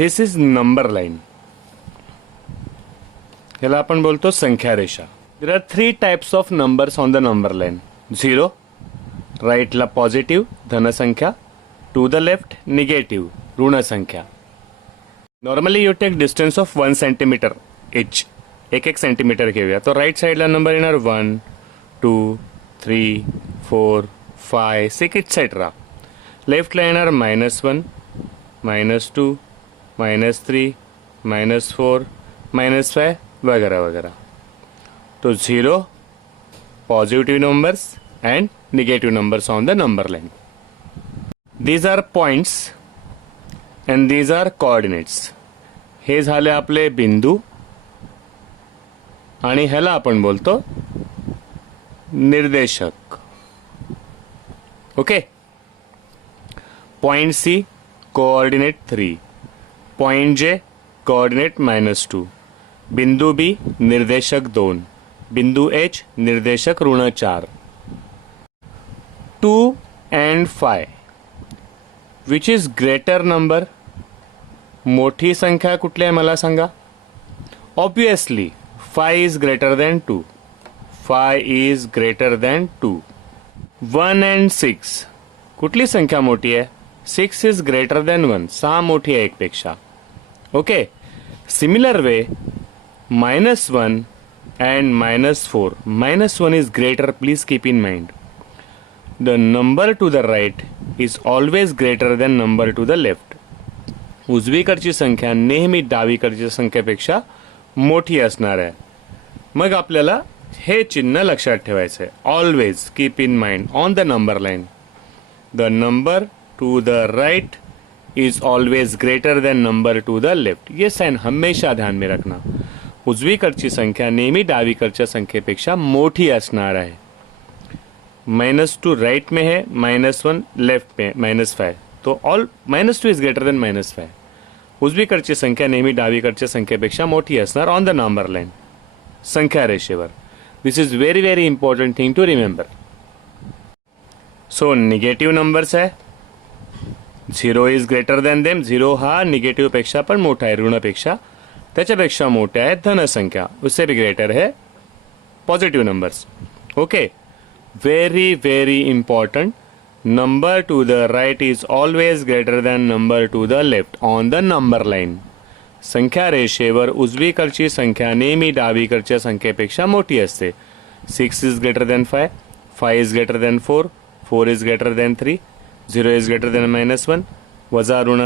This is number line. याला आपण बोलतो संख्या रेषा. There are 3 types of numbers on the number line. 0 राईटला पॉझिटिव्ह धनसंख्या, टू द लेफ्ट निगेटिव्ह ऋण संख्या. Normally you take distance of 1 centimetre each. एक सेंटीमीटर घेऊया. तो राईट साईडला नंबर येणार 1 2 3 4 5 6 इट्सेट्रा. लेफ्टला येणार -1 -2 -3 -4 -5 वगैरह वगैरह. तो 0 positive numbers and negative numbers on the number line. These are points and these are coordinates. हे झाले आपले बिंदू आणि ह्याला आपण बोलतो निर्देशक. Okay. Point C coordinate 3, point J coordinate -2, बिंदू बी निर्देशक 2, बिंदू एच निर्देशक ऋण 4. 2 and 5 which is greater number. मोठी संख्या कुठली आहे मला सांगा. Obviously 5 is greater than 2. 5 is greater than 2. 1 and 6 कुठली संख्या मोठी आहे. 6 इज ग्रेटर दॅन 1. 6 मोठी आहे 1 पेक्षा. Okay. Similar way -1 and -4. -1 is greater. Please keep in mind. The number to the right is always greater than number to the left. उजवीकडची संख्या नेहमी डावीकडच्या संख्येपेक्षा मोठी असणार आहे. मग आपल्याला हे चिन्ह लक्षात ठेवायचं आहे. Always keep in mind on the number line the number to the right is always greater than number to the left. ये साइन हमेशा ध्यान में रखना. उजवीकडची संख्या नेहमी डावीकडच्या संख्येपेक्षा मोठी असणार आहे. -2 राइट में है, -1 लेफ्ट में, -5. तो ऑल -2 इज ग्रेटर देन -5. उजवीकडची संख्या नेहमी डावीकडच्या संख्येपेक्षा मोठी असणार ऑन द नंबर लाईन संख्या रेषेवर. This is very very important thing to remember. So negative numbers आहे. 0 इज ग्रेटर दॅन देम. 0 हा निगेटिव्ह पेक्षा पण मोठा आहे, ऋणपेक्षा. त्याच्यापेक्षा मोठे आहे धनसंख्या. उससे भी ग्रेटर है positive numbers. Okay. Very very important. Number to the right is always greater than number to the left on the number line. संख्या रेषेवर उजवीकडची संख्या नेहमी डावीकडच्या संख्येपेक्षा मोठी असते. 6 is greater than 5, 5 is greater than 4, 4 is greater than 3, 0 is greater than -1. वजा ऋण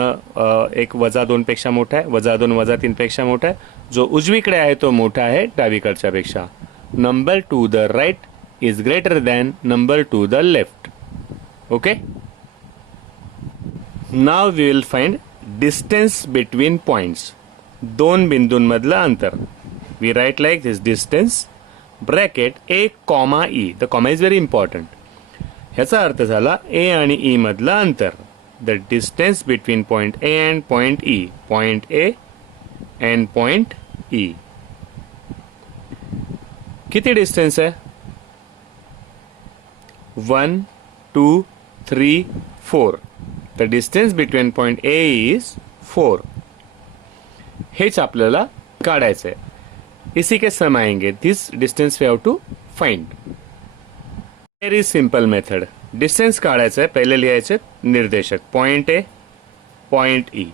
1 वजा 2 पेक्षा मोठा आहे, वजा 2 वजा 3 पेक्षा मोठा आहे. जो उजवीकडे आहे तो मोठा आहे डावीकडच्या पेक्षा. Number to the right is greater than number to the left. Okay. Now we will find distance between points. 2 बिंदूंमधलं अंतर. We write like this distance bracket A, E. The comma is very important. ह्याचा अर्थ झाला A आणि E मधलं अंतर. The distance between point A and point E. Point A and point E. किती distance आहे. 1 2 3 4. The distance between point A is 4. हेच आपल्याला काढायचं आहे. इसी के सम आएंगे. This distance we have to find. Very simple method. Distance काढायचं आहे. पहिले लिहायचे निर्देशक पॉइंट ए पॉइंट ई.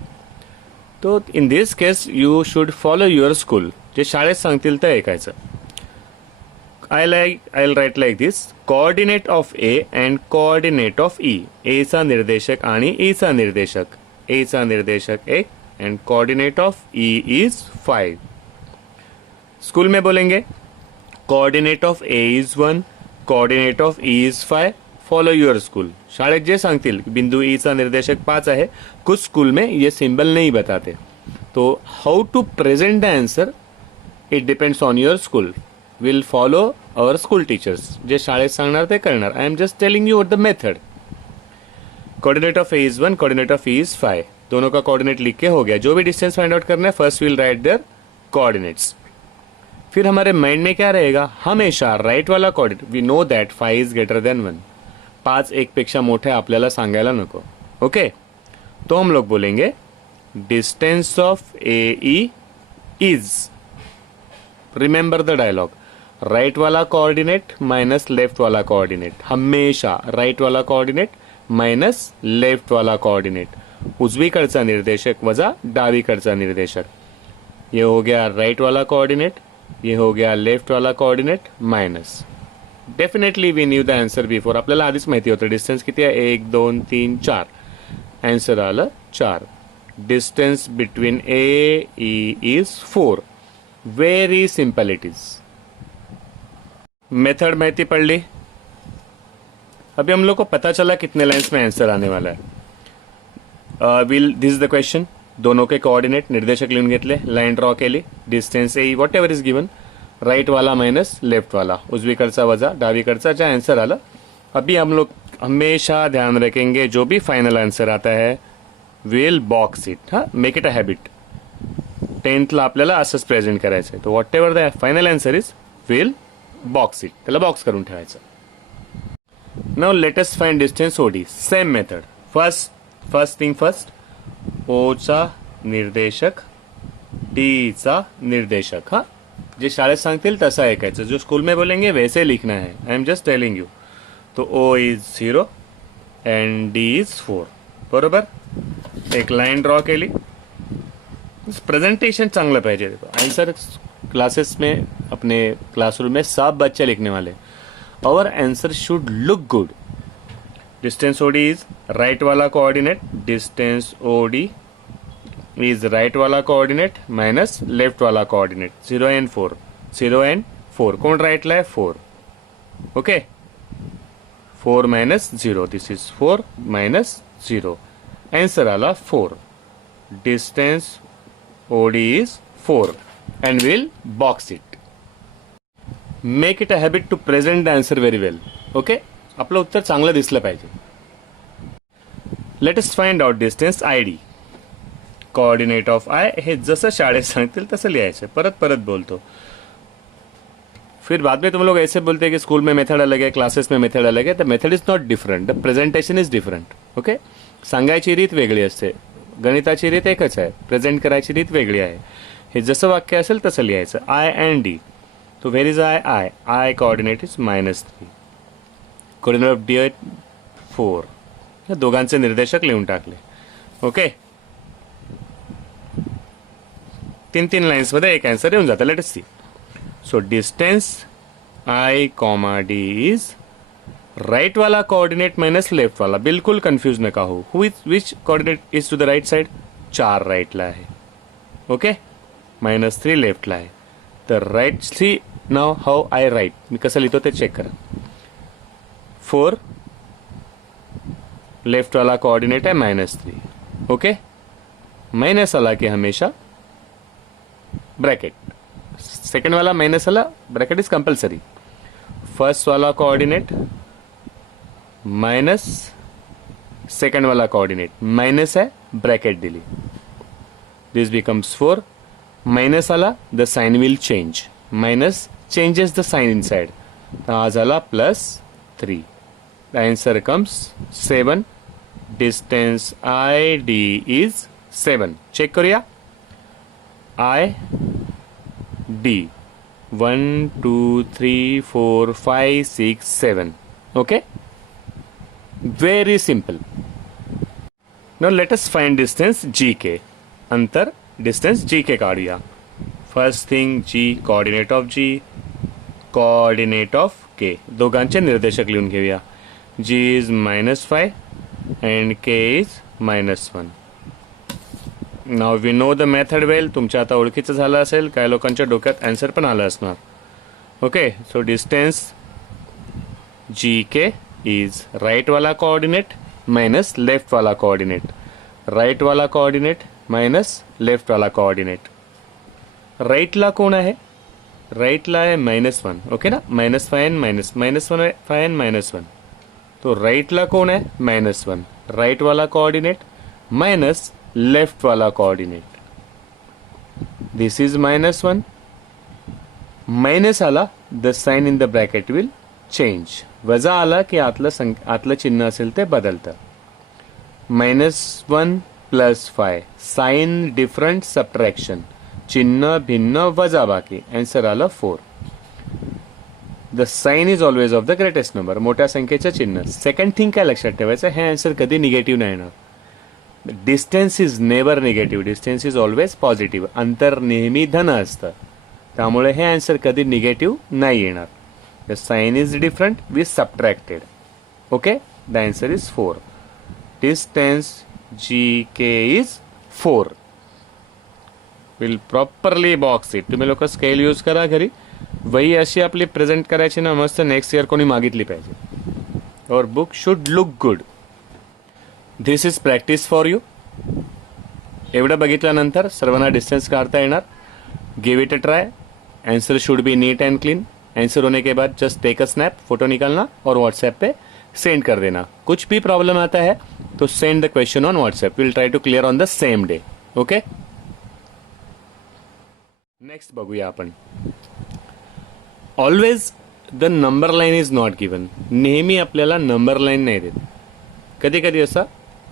तो in this case you should follow your school. जे शाळेत सांगतील ते ऐकायचं. I will write like this. Coordinate of A and coordinate of E. A चा निर्देशक आणि ई चा निर्देशक. ए चा निर्देशक 1 and coordinate of E is 5. School में बोलेंगे coordinate of A is 1, coordinate of E is 5. Follow your school. शाळेत जे सांगतील बिंदू ई चा निर्देशक 5 आहे. कुछ स्कूल में ये सिंबल नहीं बताते. तो how to present the answer it depends on your school. Will follow our school teachers. जे शाळेत सांगणार ते करणार. I am just telling you the method. Coordinate of A is 1, coordinate of E is 5. दोनों का कोऑर्डिनेट लिख के हो गया. जो भी डिस्टेंस फाइंड आउट करना है first will write their coordinates. फिर हमारे माइंड में क्या रहेगा. हमेशा राइट वाला coordinate. We know that 5 is greater than 1. 5 1 पेक्षा मोठे आपल्याला सांगायला नको. ओके. तो हम लोग बोलेंगे distance of AE is, remember the dialogue, right वाला कोऑर्डिनेट माइनस लेफ्ट वाला कोऑर्डिनेट, हमेशा राइट वाला कोऑर्डिनेट माइनस लेफ्ट वाला कोऑर्डिनेट, उजवीकडचा निर्देशक वजा डावीकडचा निर्देशक. ये हो गया राइट वाला कोऑर्डिनेट, ये हो गया लेफ्ट वाला coordinate minus. Definitely we knew the answer before, आपल्याला आधीच माहिती होतं डिस्टन्स किती आहे, 1 2 3 4. आन्सर आलं 4. Distance between AE is 4. Very simple it is. Method माहिती पढ़ ली. अभी हम लोग को पता चला कितने लाइन्स में आंसर आने वाला है. विल दिस द क्वेश्चन, दोनों के कोऑर्डिनेट निर्देशक लिहून घेतले, लाईन ड्रॉ केली, distance AE what ever is given, right वाला माइनस लेफ्ट वाला, उजवीकडचा वजा डावीकडचा, जे आंसर आला. अभी हम लोग हमेशा ध्यान रखेंगे जो भी फाइनल आंसर आता है विल बॉक्स इट. हाँ, मेक इट अ हॅबिट. 10thला आपल्याला असंच प्रेझेंट करायचं आहे. तो what ever the final answer is will box it, त्याला बॉक्स करून ठेवायचं. Now let us find distance OD. Same method. First thing first, O चा निर्देशक, D चा निर्देशक. हाँ, जे शाळेत सांगतील तसं ऐकायचं, जो स्कूल में बोलेंगे वैसे लिखना है. आई एम जस्ट टेलिंग यू. तो O is 0 and D is 4. बरोबर. एक लाईन ड्रॉ केली. प्रेजेंटेशन चांगलं पाहिजे. आंसर क्लासेस में, अपने क्लासरूम में सब बच्चे लिखने वाले. Our answer should look good. Distance OD is right वाला coordinate, distance OD is right वाला कोऑर्डिनेट माइनस लेफ्ट वाला कोऑर्डिनेट. 0 and 4. 0 and 4. कोण राइटला आहे? 4. Okay. 4 minus 0. This is 4 minus 0. Answer आला 4. Distance OD is 4 and we'll box it. Make it a habit to present the answer very well. Okay? आपलं उत्तर चांगलं दिसलं पाहिजे. Let us find out distance ID. Coordinate of I हे जसं शाळेत सांगतील तसं लिहायचं. परत बोलतो. फिर बाद में तुम लोग ऐसे बोलते हैं कि स्कूल में मेथड अलग है, क्लासेस में मेथड अलग है. The method is not different, the presentation is different. Okay. सांगायची रीत वेगळी असते, गणिताची रीत एकच आहे, प्रेझेंट करायची रीत वेगळी आहे. हे जसं वाक्य असेल तसं लिहायचं. I and D. तो where is I coordinate is -3. Coordinate of D 4. या दोघांचे निर्देशक लिहून टाकले. ओके. 3 लाईन्स मध्ये एक आन्सर येऊन जातं. Let us see. So distance I, D is right वाला कोऑर्डिनेट माइनस लेफ्ट वाला. बिल्कुल कंफ्यूज नका हो. Which coordinate is to the right side? 4 राइटला आहे. ओके. -3 लेफ्टला आहे. तर right. See now how I write, मी कसं लिहितो ते चेक करा. 4 लेफ्ट वाला कोऑर्डिनेट है -3. ओके. माइनस वाला के हमेशा ब्रैकेट. सेकंड वाला माइनस वाला ब्रैकेट इज कंपल्सरी. फर्स्ट वाला कोऑर्डिनेट माइनस सेकंड वाला कोऑर्डिनेट माइनस है, ब्रैकेट दिली. This becomes 4. माइनस वाला the sign will change, minus changes the sign inside. हा झाला +3. The answer comes 7. Distance ID is 7. Check करूया. ID 1 2 3 4 5 6 7. Okay. Very simple. Now let us find distance GK. अंतर distance GK काढूया. First thing G, coordinate of G, coordinate of K. दोघांचे निर्देशक लिहून घेऊया. G is -5 and K is -1. Now we know the method well. तुमच्या आता ओळखीचं झालं असेल, काही लोकांच्या डोक्यात आन्सर पण आलं असणार. Okay. So distance GK is right वाला कोऑर्डिनेट माइनस लेफ्ट वाला कोऑर्डिनेट, राइट वाला कोऑर्डिनेट माइनस लेफ्ट वाला कोऑर्डिनेट. राइटला कोण आहे? राइटला आहे -1. ओके ना. -5 -1 -1. तो राइटला कोण आहे? -1. राइट वाला कोऑर्डिनेट माइनस लेफ्ट वाला कोऑर्डिनेट. This is -1. माइनस आला, the sign in the bracket will change. वजा आला की आतलं चिन्ह असेल ते बदलतं. -1 प्लस 5. साइन डिफरंट सबट्रॅक्शन, चिन्ह भिन्न वजाबाकी. आन्सर आलं 4. The sign is always of the greatest number. मोठ्या संख्येचं चिन्ह. सेकंड थिंग काय लक्षात ठेवायचं, हे आन्सर कधी निगेटिव्ह नाही येणार. Distance is never negative, distance is always positive. अंतर नेहमी धन असतं, त्यामुळे हे आन्सर कधी निगेटिव्ह नाही येणार. The sign is different we subtracted. Okay, the answer is 4. Distance GK is 4. Will properly box it. तुम्ही लोक स्केल यूज करा घरी. वही अशी आपली प्रेझेंट करायची ना, मस्त नेक्स्ट इयर कोणी मागितली पाहिजे. और book should look good. This is practice for you. एवढं बघितल्यानंतर सर्वांना डिस्टेंस काढता येणार. Give it a try. Answer should be neat and clean. Answer होने के बाद just take a snap, photo निकालना और व्हाट्सएप पे सेंड कर देना. कुछ भी प्रॉब्लम आता है तो send the question on WhatsApp. Will try to clear on the same day. Okay, next बघूया आपण. Always the number line is not given. नेहमी आपल्याला नंबर लाईन नाही देत. कधी कधी असं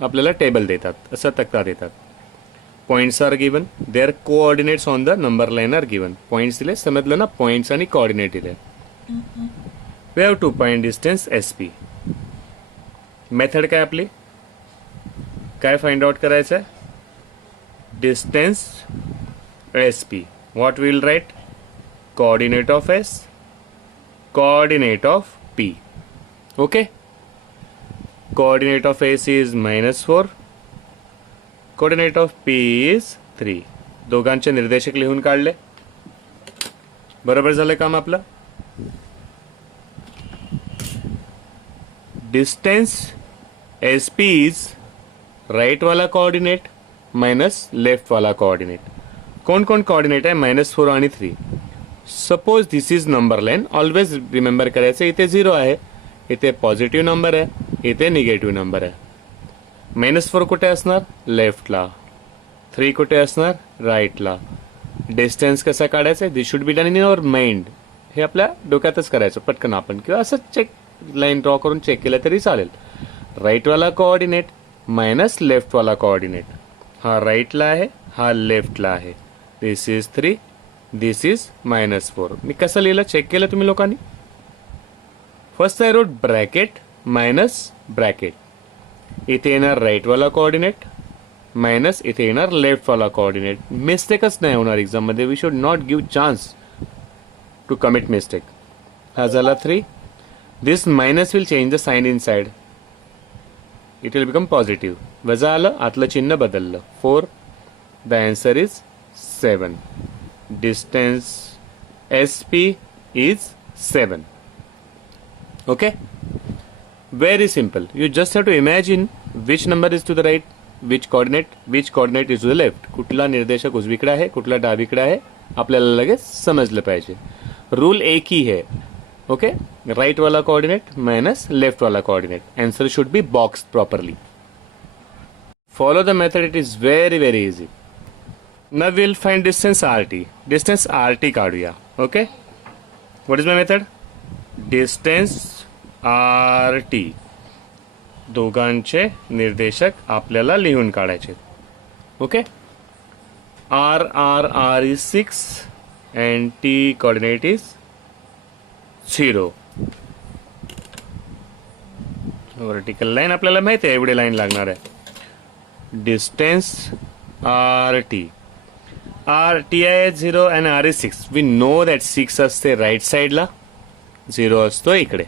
आपल्याला टेबल देतात, असं तक्ता देतात. Points are given, their coordinates on the number line are given. Points दिले, समजलं ना, पॉइंट्स आणि कोऑर्डिनेट दिले. We have to point distance SP. Method काय आपली, काय फाइंड आउट करायचं आहे, distance SP. What will write, coordinate of S, coordinate of P. Okay, coordinate of S is -4, coordinate of P is 3. दोघांचे निर्देशक लिहून काढले. बरोबर झालं काम आपलं. डिस्टेंस SP इज राइट वाला कोऑर्डिनेट माइनस लेफ्ट वाला कोऑर्डिनेट. कौन कौन कोऑर्डिनेट आहे, -4 आणि 3. Suppose this is number line. Always remember करायचं, इथे 0 आहे, इथे पॉझिटिव्ह नंबर आहे, इथे निगेटिव्ह नंबर आहे. -4 कुठे असणार, लेफ्टला. 3 कुठे असणार, राईटला. डिस्टन्स कसा काढायचा, this should be done in our mind. हे आपल्या डोक्यातच करायचं पटकन आपण, किंवा असं चेक लाईन ड्रॉ करून चेक केलं तरी चालेल. राईटवाला कोऑर्डिनेट मायनस लेफ्टवाला कोऑर्डिनेट. हा राईटला आहे, हा लेफ्टला आहे. दिस इज 3, दिस इज -4. मी कसं लिहिलं चेक केलं तुम्ही लोकांनी. First I wrote bracket minus bracket. इथे येणार राईटवाला कोऑर्डिनेट मायनस इथे येणार लेफ्टवाला कोऑर्डिनेट. मिस्टेकच नाही होणार एक्झाममध्ये. We should not give chance to commit mistake. हा झाला 3. This minus will change the sign inside. It will become positive. वजा आलं, आतलं चिन्ह बदललं. 4. The answer is 7. Distance SP is 7. Okay, very simple. You just have to imagine which number is to the right, which coordinate is to the left. कुठला निर्देशक उजवीकडे आहे, कुठला डावीकडे आहे, आपल्याला लगेच समजलं पाहिजे. रूल एक ही है. ओके, राइट वाला कोऑर्डिनेट माइनस लेफ्ट वाला coordinate. Answer should B box properly. Follow the method, it is very very easy. Now will find distance RT. Distance RT काढूया. Okay, what is my method, distance RT. दोघांचे निर्देशक आपल्याला लिहून काढायचे. Okay, R is 6 and T coordinate is 0. Vertical line आपल्याला माहिती आहे, एवढी लाईन लागणार आहे. डिस्टेंस RT आहे 0 and R is 6. We know that 6 असते राईट साईडला, 0 असतो इकडे.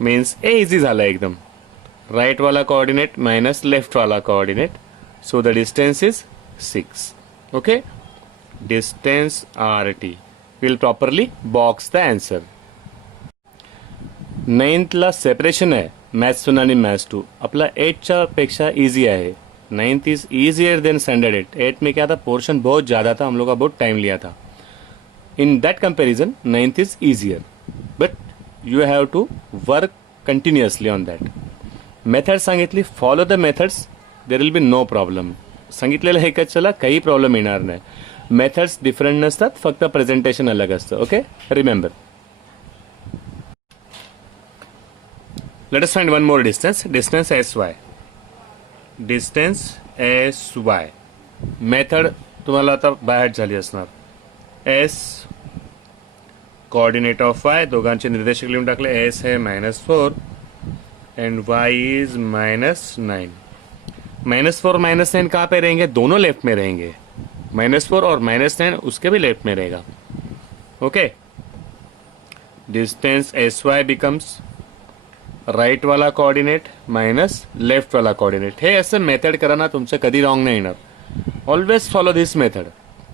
मीन्स इझी झालं एकदम. राईट वाला कोऑर्डिनेट मायनस लेफ्ट वाला coordinate. So the distance is 6. Okay, distance RT. Will properly box the answer. 9th separation आहे मॅथ्स 1 आणि मॅथ्स 2. आपला 8च्या पेक्षा इजी है. 9th is easier than standard 8. 8 में क्या था, पोर्शन बहुत ज़्यादा था, हम लोग का बहुत टाइम लिया था. In that comparison 9th is easier, but you have to work continuously on that. Method सांगितली, follow the methods, there will be no problem. सांगितलेलं एकच चला, काही प्रॉब्लेम येणार नाही. मेथड्स डिफरंट नसतात, फक्त प्रेझेंटेशन अलग असतं. Okay, remember. Let us find one more distance. Distance SY. Distance S Y. Method तुम्हाला आता बाहेर झाली असणार. एस कोऑर्डिनेट ऑफ वाय, दोघांचे निर्देशक लिहून टाकले. एस है -4 एंड वाई इज -9. -4 -9 कहाँ पे रहेंगे? दोनों लेफ्ट में रहेंगे. -4 और -9 उसके भी लेफ्ट में रहेगा. Okay. Distance S Y becomes right वाला कोऑर्डिनेट मायनस लेफ्ट वाला कोऑर्डिनेट. हे असं मेथड करा ना, तुमचं कधी रॉंग नाही येणार. ऑलवेज फॉलो दिस मेथड.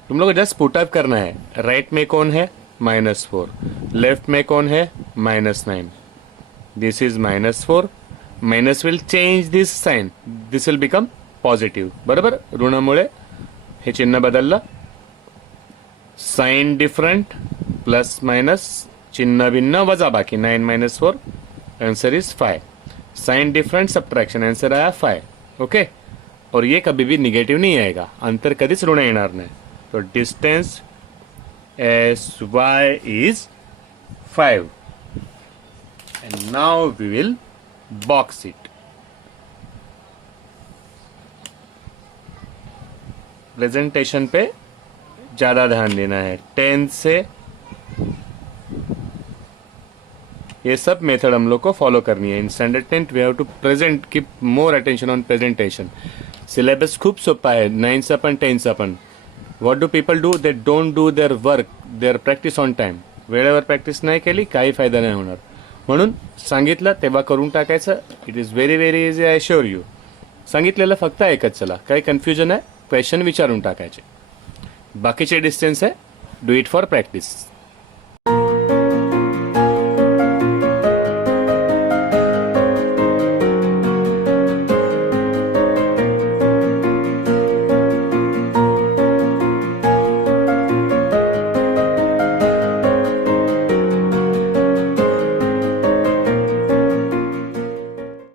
तुम लोग जस्ट पुट अप करना है. राइट में कौन है? -4. लेफ्ट में कौन है? -9. This is -4. Minus will change this sign. This will become positive. बरोबर. ऋणामुळे हे चिन्ह बदललं. साइन डिफरंट, प्लस मायनस चिन्ह भिन्न, वजा बाकी. 9 - 4 answer is 5. Sign different, subtraction, answer आया 5. ओके. और ये कभी भी निगेटिव नहीं आएगा. अंतर कधीच ऋण येणार नाही. तो distance S Y is 5. And now we will box it. Presentation पे ज्यादा ध्यान देना है. 10 से ये सब मेथड हम लोग को फॉलो करनी है. In standard 10 we have to present, keep more attention on presentation. Syllabus खूप सोपा आहे. 9चा पण 10चा पण. What do people do? They don't do their work, their practice on time. वेळेवर प्रॅक्टिस नाही केली काही फायदा नाही होणार. म्हणून सांगितलं तेव्हा करून टाकायचं. It is very very easy, I sure you. सांगितलेलं फक्त ऐकत चला. काही कन्फ्युजन आहे क्वेश्चन विचारून टाकायचे. बाकीचे डिस्टन्स आहे, डू इट फॉर प्रॅक्टिस.